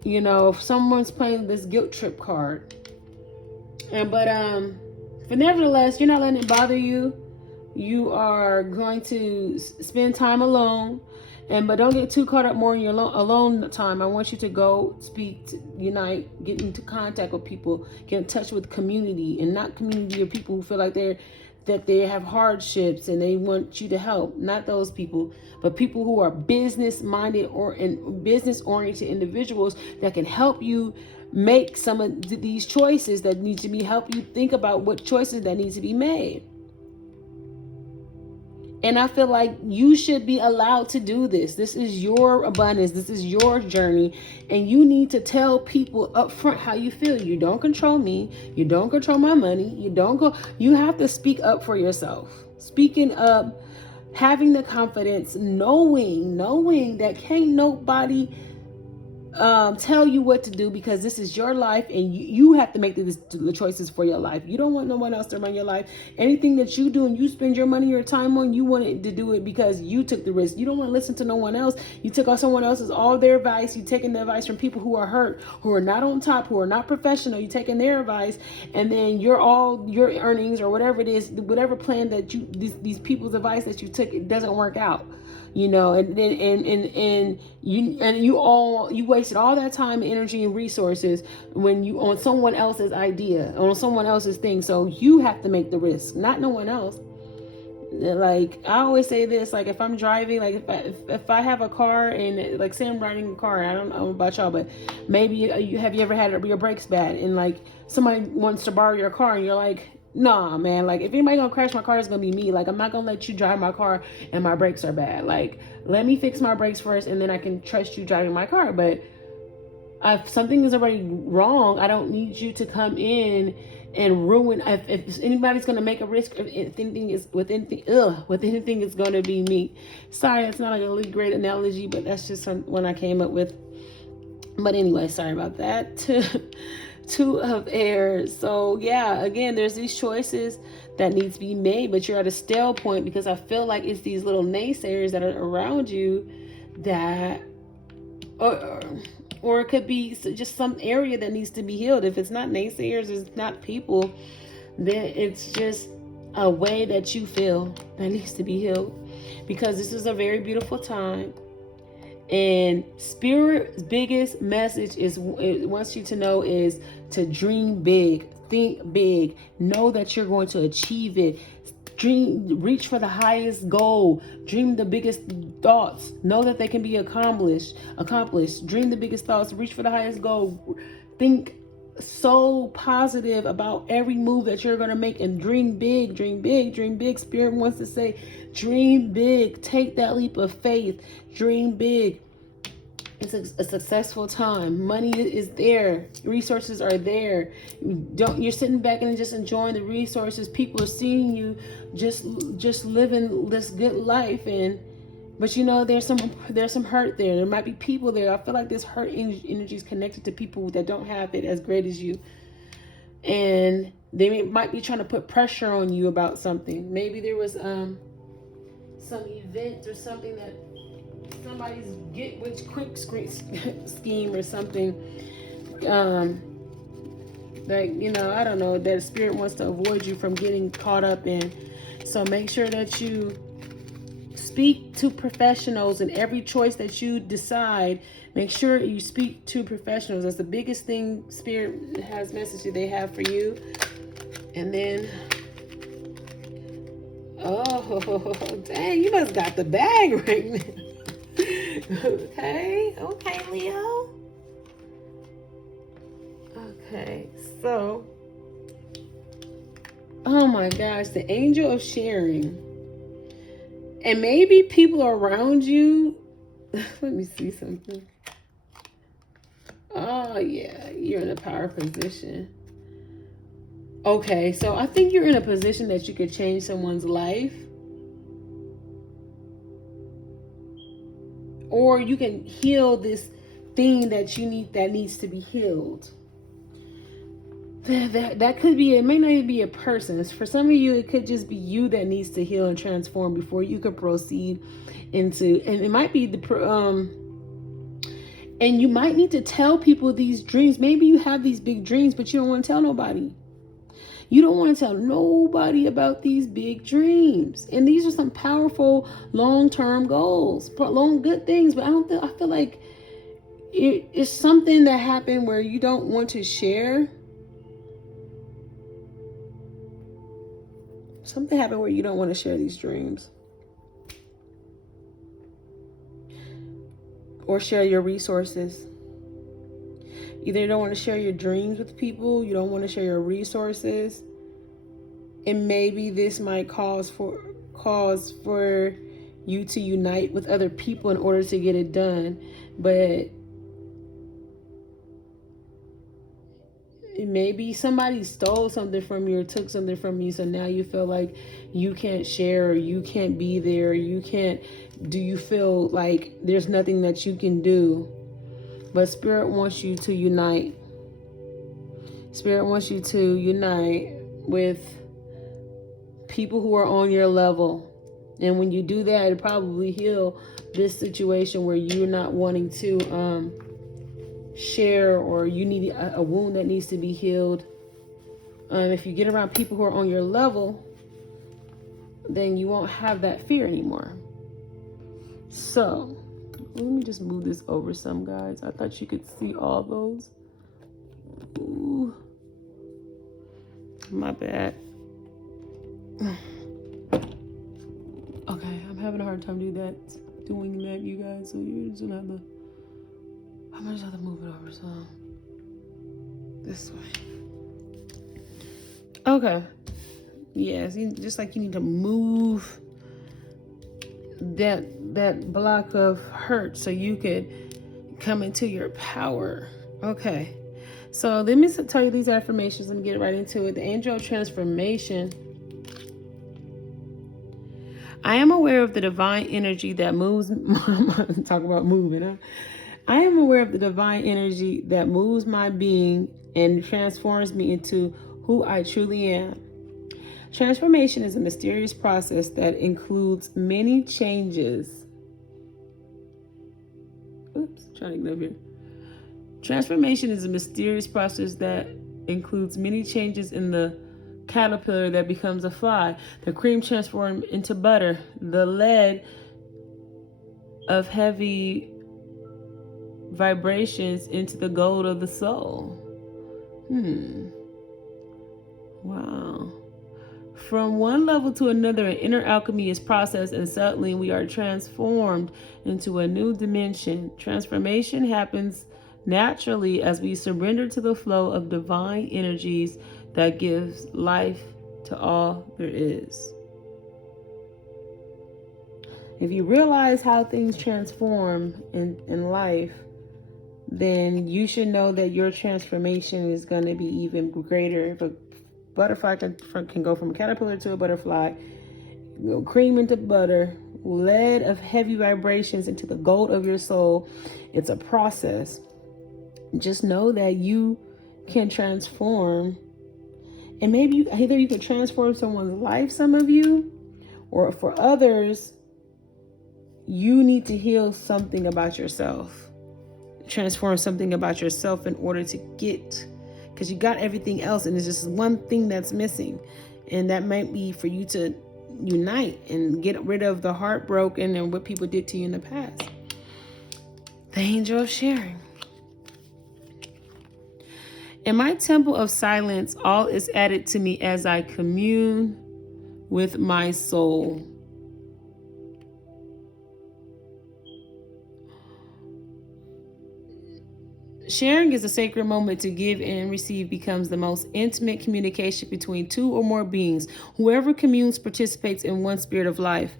if someone's playing this guilt trip card, but nevertheless, you're not letting it bother you. You are going to spend time alone, but don't get too caught up more in your alone time. I want you to go speak, unite, get into contact with people, get in touch with community, and not community of people who feel like they have hardships and they want you to help. Not those people, but people who are business-minded and business-oriented individuals that can help you make some of these choices that need to be, help you think about what choices that need to be made. And I feel like you should be allowed to do this. This is your abundance. This is your journey. And you need to tell people up front how you feel. You don't control me. You don't control my money. You have to speak up for yourself. Speaking up, having the confidence, knowing that can't nobody tell you what to do, because this is your life, and you have to make the choices for your life. You don't want no one else to run your life. Anything that you do and you spend your money, your time on, you want to do it because you took the risk. You don't want to listen to no one else. You took someone else's, all their advice. You taking the advice from people who are hurt, who are not on top, who are not professional. You taking their advice, and then your earnings or whatever it is, whatever plan that these people's advice that you took, it doesn't work out. you know, and you wasted all that time, energy, and resources when you on someone else's idea, on someone else's thing. So you have to make the risk, not no one else. Like I always say this, like if I'm driving, like if I have a car and like say I'm riding a car, I don't know about y'all, but maybe you ever had your brakes bad and like somebody wants to borrow your car and you're like, nah man, like if anybody gonna crash my car, it's gonna be me. Like I'm not gonna let you drive my car and my brakes are bad. Like let me fix my brakes first and then I can trust you driving my car. But if something is already wrong, I don't need you to come in and ruin. If anybody's going to make a risk, if anything is with anything, it's going to be me. Sorry, that's not a really great analogy, but that's just one I came up with. But anyway, sorry about that. Two of air. So yeah, again, there's these choices that need to be made, but you're at a stale point because I feel like it's these little naysayers that are around you that, or it could be just some area that needs to be healed. If it's not naysayers, it's not people, then it's just a way that you feel that needs to be healed. Because this is a very beautiful time. And Spirit's biggest message is, it wants you to know, is to dream big, think big, know that you're going to achieve it. Dream, reach for the highest goal. Dream the biggest thoughts. Know that they can be accomplished. Dream the biggest thoughts. Reach for the highest goal. Think so positive about every move that you're going to make, and dream big, dream big, dream big. Spirit wants to say, dream big. Take that leap of faith. Dream big. It's a successful time. Money is there. Resources are there. You're sitting back and just enjoying the resources. People are seeing you just living this good life, but you know there's some hurt there. There might be people there. I feel like this hurt energy is connected to people that don't have it as great as you, and they might be trying to put pressure on you about something. Maybe there was some event or something that somebody's get rich quick scheme or something, like, you know, I don't know, that spirit wants to avoid you from getting caught up in. So make sure that you speak to professionals in every choice that you decide. Make sure you speak to professionals. That's the biggest thing Spirit has message that they have for you. And then, oh, dang, you must got the bag right now. Okay, Leo. Okay, so, oh my gosh, the angel of sharing. And maybe people around you, let me see something. Oh yeah, you're in a power position. Okay, so I think you're in a position that you could change someone's life. Or you can heal this thing that you need, that needs to be healed. That could be, it may not even be a person. For some of you, it could just be you that needs to heal and transform before you can proceed into, and it might be and you might need to tell people these dreams. Maybe you have these big dreams, but you don't want to tell nobody. You don't want to tell nobody about these big dreams. And these are some powerful long-term goals, long good things. But I feel like it's something that happened where you don't want to share. Something happened where you don't want to share these dreams. Or share your resources. Either you don't want to share your dreams with people, you don't want to share your resources, and maybe this might cause for you to unite with other people in order to get it done. But maybe somebody stole something from you or took something from you, so now you feel like you can't share, or you can't be there, you feel like there's nothing that you can do. But Spirit wants you to unite. Spirit wants you to unite with people who are on your level. And when you do that, it'll probably heal this situation where you're not wanting to share, or you need a wound that needs to be healed. If you get around people who are on your level, then you won't have that fear anymore. So let me just move this over some, guys. I thought you could see all those. Ooh, my bad. Okay, I'm having a hard time doing that, you guys. So you're just gonna have to. I'm gonna just have to move it over some. This way. Okay. Yeah, just like you need to move that block of hurt so you could come into your power. Okay. So let me tell you these affirmations and get right into it. The angel of transformation. I am aware of the divine energy that moves. Talk about moving, huh? I am aware of the divine energy that moves my being and transforms me into who I truly am. Transformation is a mysterious process that includes many changes. Oops, trying to get over here. Transformation is a mysterious process that includes many changes in the caterpillar that becomes a fly, the cream transformed into butter, the lead of heavy vibrations into the gold of the soul. Wow. From one level to another, an inner alchemy is processed, and suddenly we are transformed into a new dimension. Transformation happens naturally as we surrender to the flow of divine energies that gives life to all there is. If you realize how things transform in life, then you should know that your transformation is going to be even greater. If a butterfly can go from a caterpillar to a butterfly, cream into butter, lead of heavy vibrations into the gold of your soul. It's a process. Just know that you can transform, and maybe either you can transform someone's life, some of you, or for others, you need to heal something about yourself. Transform something about yourself in order to get, because you got everything else and there's just one thing that's missing, and that might be for you to unite and get rid of the heartbroken and what people did to you in the past. The angel of sharing. In my temple of silence, all is added to me as I commune with my soul. Sharing is a sacred moment to give and receive becomes the most intimate communication between two or more beings. Whoever communes participates in one spirit of life.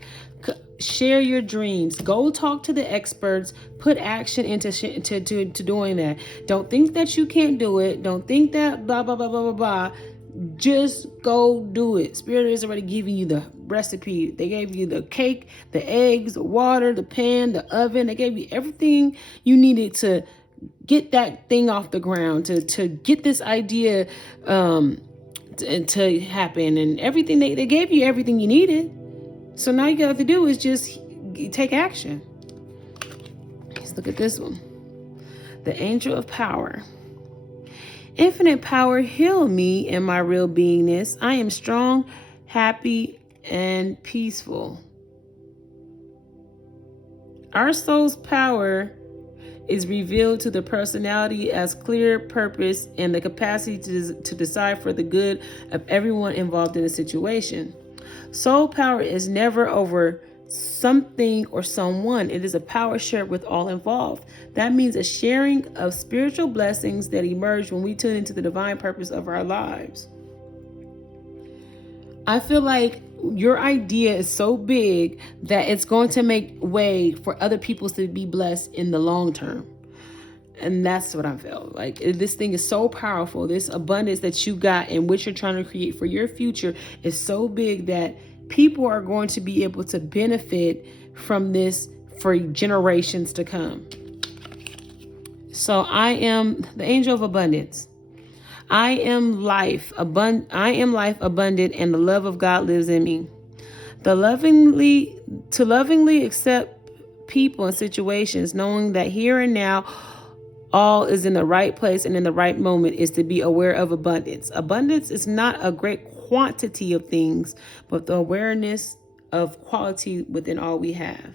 Share your dreams. Go talk to the experts. Put action into doing that. Don't think that you can't do it. Don't think that blah, blah, blah, blah, blah, blah. Just go do it. Spirit is already giving you the recipe. They gave you the cake, the eggs, the water, the pan, the oven. They gave you everything you needed to get that thing off the ground, to get this idea to happen, and everything. They gave you everything you needed. So now you have to do is just take action. Let's look at this one. The angel of power. Infinite power, heal me in my real beingness. I am strong, happy, and peaceful. Our soul's power is revealed to the personality as clear purpose and the capacity to decide for the good of everyone involved in a situation. Soul power is never over something or someone. It is a power shared with all involved. That means a sharing of spiritual blessings that emerge when we tune into the divine purpose of our lives. I feel like your idea is so big that it's going to make way for other people to be blessed in the long term. And that's what I feel like. This thing is so powerful. This abundance that you got and what you're trying to create for your future is so big that people are going to be able to benefit from this for generations to come. So I am the angel of abundance. I am life abundant, and the love of God lives in me. To lovingly accept people and situations, knowing that here and now all is in the right place and in the right moment, is to be aware of abundance. Abundance is not a great quantity of things, but the awareness of quality within all we have.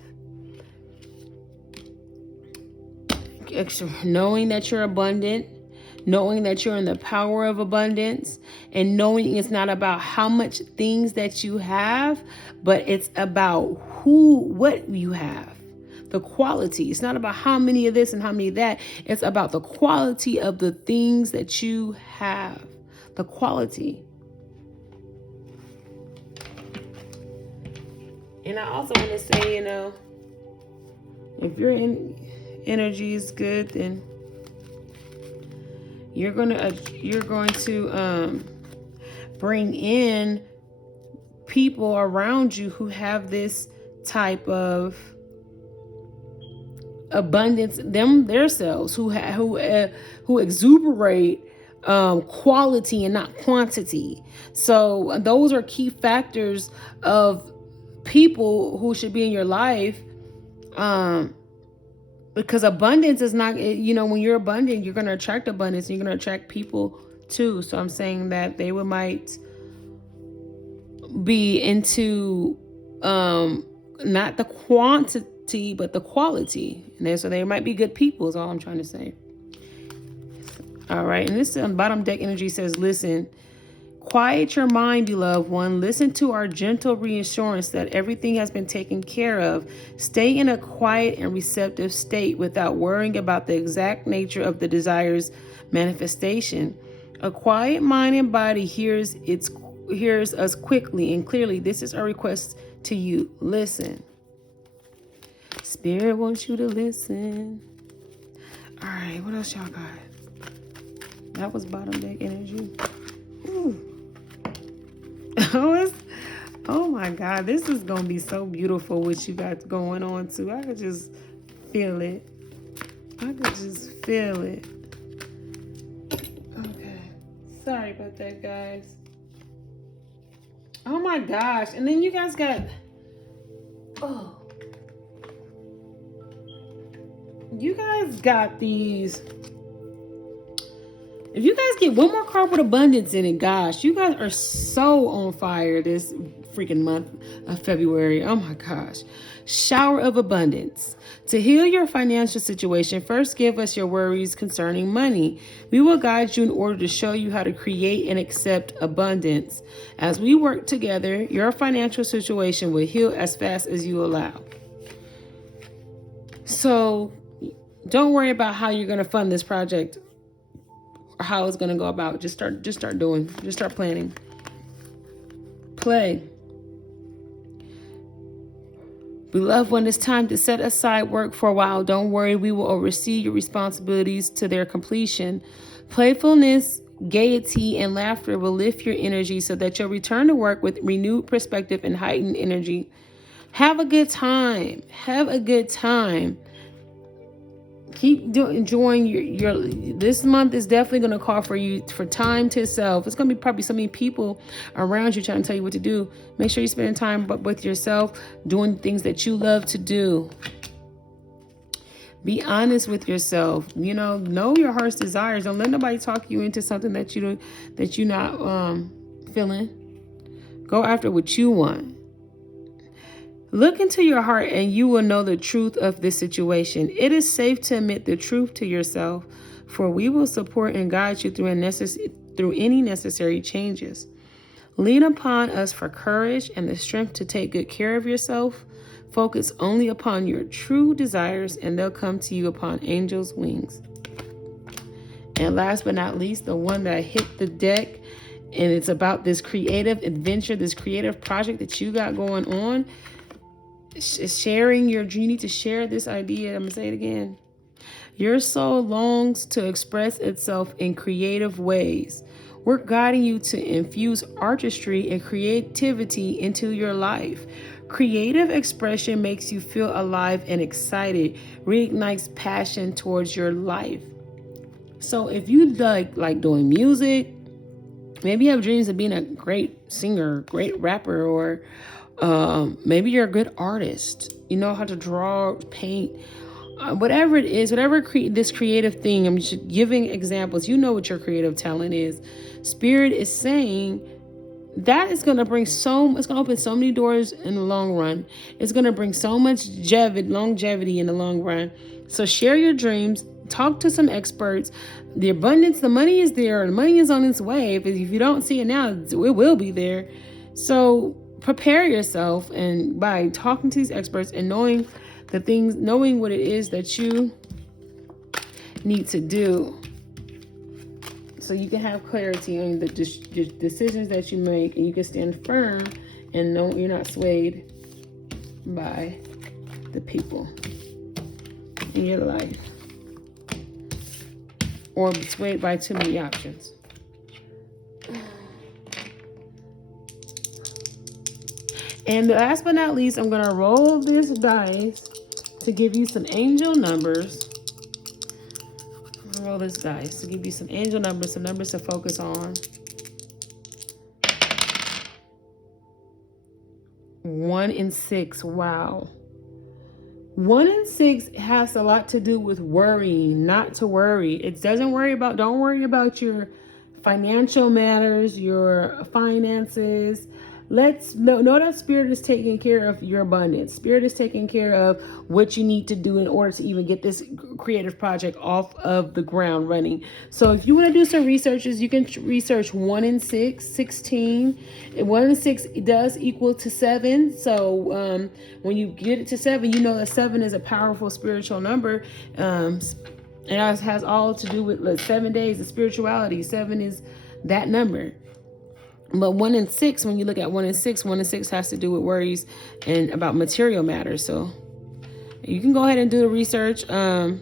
knowing that you're abundant, knowing that you're in the power of abundance, and knowing it's not about how much things that you have, but it's about what you have. The quality. It's not about how many of this and how many of that. It's about the quality of the things that you have. The quality. And I also want to say, if your energy is good, then you're going to bring in people around you who have this type of abundance themselves, who exuberate quality and not quantity. So those are key factors of people who should be in your life, because abundance is not, when you're abundant, you're going to attract abundance, and you're going to attract people too. So I'm saying that they might be into not the quantity but the quality, and so they might be good people is all I'm trying to say. All right, and this bottom deck energy says, listen, quiet your mind, beloved one. Listen to our gentle reassurance that everything has been taken care of. Stay in a quiet and receptive state without worrying about the exact nature of the desire's manifestation. A quiet mind and body hears us quickly and clearly. This is our request to you. Listen. Spirit wants you to listen. All right, what else y'all got? That was bottom deck energy. Ooh. Oh my God, this is gonna be so beautiful what you got going on too. I could just feel it. Okay. Sorry about that, guys. Oh my gosh. And then you guys got, these. If you guys get one more card with abundance in it, gosh, you guys are so on fire this freaking month of February. Oh my gosh. Shower of abundance. To heal your financial situation, first give us your worries concerning money. We will guide you in order to show you how to create and accept abundance. As we work together, your financial situation will heal as fast as you allow. So don't worry about how you're going to fund this project or how it's going to go about. Just start planning. Play. Beloved one, it's time to set aside work for a while. Don't worry, we will oversee your responsibilities to their completion. Playfulness, gaiety, and laughter will lift your energy so that you'll return to work with renewed perspective and heightened energy. Have a good time. Keep enjoying your this month is definitely going to call for you for time to yourself. It's going to be probably so many people around you trying to tell you what to do. Make sure you're spending time with yourself, doing things that you love to do. Be honest with yourself. Know your heart's desires. Don't let nobody talk you into something that you're not feeling. Go after what you want. Look into your heart and you will know the truth of this situation. It is safe to admit the truth to yourself, for we will support and guide you through any necessary changes. Lean upon us for courage and the strength to take good care of yourself. Focus only upon your true desires and they'll come to you upon angels' wings. And last but not least, the one that hit the deck, and it's about this creative adventure, this creative project that you got going on. You need to share this idea. I'm going to say it again. Your soul longs to express itself in creative ways. We're guiding you to infuse artistry and creativity into your life. Creative expression makes you feel alive and excited, reignites passion towards your life. So if you like doing music, maybe you have dreams of being a great singer, great rapper, or maybe you're a good artist. You know how to draw, paint, whatever it is, this creative thing. I'm just giving examples. You know what your creative talent is. Spirit is saying that is going to bring it's going to open so many doors in the long run. It's going to bring so much longevity in the long run. So share your dreams, talk to some experts. The abundance, the money is there. The money is on its way. If you don't see it now, it will be there. So prepare yourself, and by talking to these experts and knowing the things, knowing what it is that you need to do, so you can have clarity on the decisions that you make, and you can stand firm and know you're not swayed by the people in your life, or swayed by too many options. And last but not least, I'm going to roll this dice to give you some angel numbers. Roll this dice to give you some angel numbers, some numbers to focus on. 1 and 6. Wow. 1 and 6 has a lot to do with worrying, not to worry. It doesn't don't worry about your financial matters, your finances. Let's know that Spirit is taking care of your abundance. Spirit is taking care of what you need to do in order to even get this creative project off of the ground running. So if you want to do some researches, you can research 1 and 6, 16. 1 and 6 does equal to 7. So when you get it to 7, you know that 7 is a powerful spiritual number. It has all to do with 7 days of spirituality. 7 is that number. But 1 and 6, when you look at 1 and 6, 1 and 6 has to do with worries and about material matters. So you can go ahead and do the research from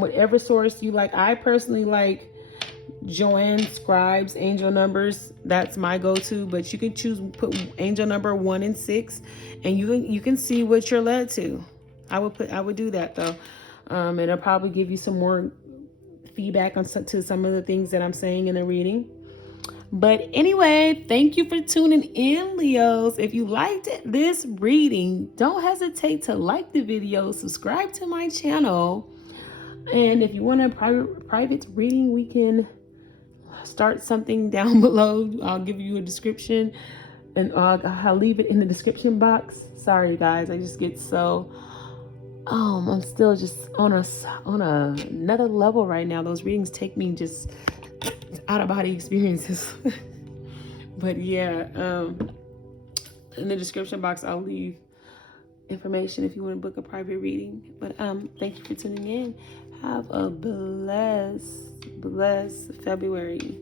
whatever source you like. I personally like Joanne Scribe's angel numbers. That's my go-to. But you can put angel number 1 and 6, and you can see what you're led to. I would do that though, and it'll probably give you some more feedback to some of the things that I'm saying in the reading. But anyway, thank you for tuning in, Leos. If you liked this reading, don't hesitate to like the video, subscribe to my channel. And if you want a private reading, we can start something down below. I'll give you a description, and I'll leave it in the description box. Sorry, guys. I just get so... I'm still just on another level right now. Those readings take me just... out-of-body experiences. But yeah, in the description box I'll leave information if you want to book a private reading. But thank you for tuning in. Have a blessed February.